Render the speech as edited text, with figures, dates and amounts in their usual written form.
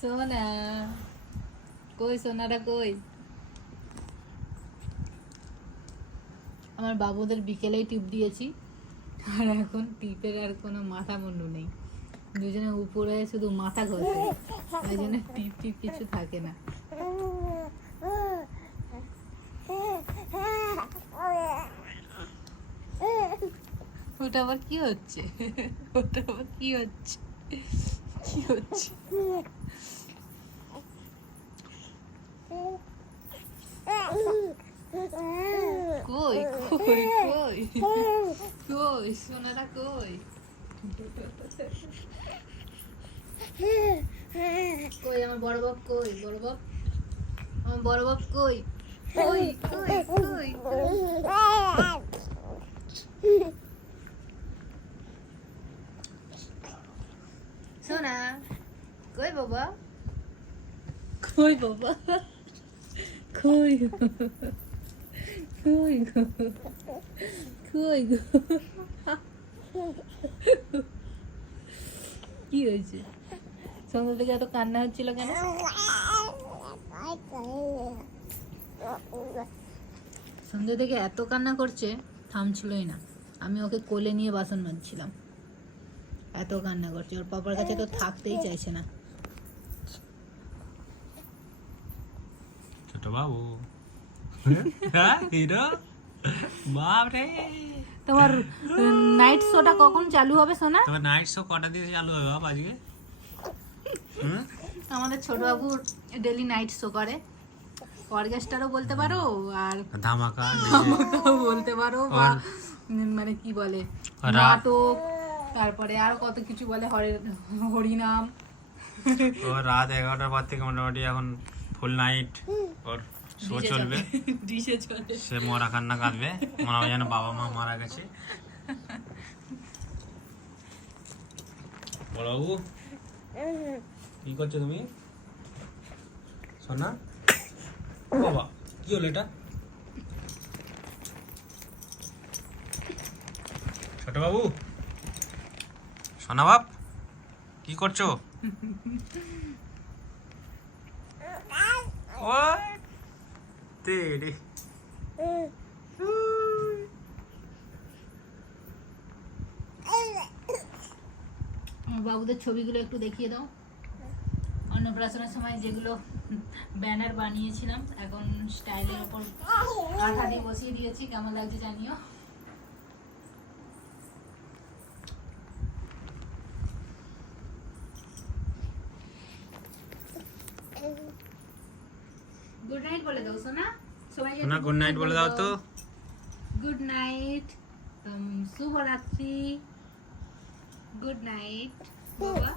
সোনা কই, সোনাটা কই? আমার বাবুদের বিকেলেই টিপ দিয়েছি, আর এখন টিপের আর কোনো মাথা মুন্ডু নেই, দুজনে উপরে শুধু মাথা ঘষে, ওই জন্য টিপ টিপ কিছু থাকে না। ওটা আবার কি হচ্ছে? ওটা আবার কি হচ্ছে? কি হচ্ছে? কই কই কই কই সোনাটা কই? কই আমার বড় বাপ কই? বড় বাপ, আমার বড় বাপ কই? কই কই কই? সোনা কই বাবা? কই বাবা? কই গো? কই গো? কই গো? কি হয়েছে? সন্ধ্যা থেকে এত কান্না হচ্ছিল কেন? সন্ধ্যা থেকে এত কান্না করছে, থামছিলই না। আমি ওকে কোলে নিয়ে বাসন মাজছিলাম, এত কান্না করছে। ওর পাপার কাছে তো থাকতেই চাইছে না। ছোট বাবু হিরো বাপ রে। তোমার নাইট শোটা কখন চালু হবে সোনা? তোমার নাইট শো কটা দিয়ে চালু হবে বাপ আজকে? আমাদের ছোট বাবু ডেলি নাইট শো করে, অর্কেস্ট্রারও বলতে পারো আর ধামাকা ধামাকাও বলতে পারো, বা মানে কি বলে নাটক, তারপরে আরো কত কিছু বলে, হরিনাম। ও রাত 11টার পর থেকে মোটামুটি এখন ফুল নাইট ওর শো চলবে, ডিশে চলে। সে মরা কান্না কাঁদবে, মনে হয় যেন বাবা মা মারা গেছে। বড়বাবু কি করছো তুমি? সোনা বাবা কি হলো এটা? ছোট বাবু, সোনা বাপ কি করছো? ও তেরে আমার বাবুদের ছবিগুলো একটু দেখিয়ে দাও। অন্নপ্রাশনের সময় যেগুলো ব্যানার বানিয়েছিলাম, এখন স্টাইলের ওপর আঠা দিয়ে বসিয়ে দিয়েছি। কেমন লাগছে জানিও। গুড নাইট বলে দাও সোনা, সবাই সোনা গুড নাইট বলে দাও তো। গুড নাইট, শুভরাত্রি, গুড নাইট বাবা।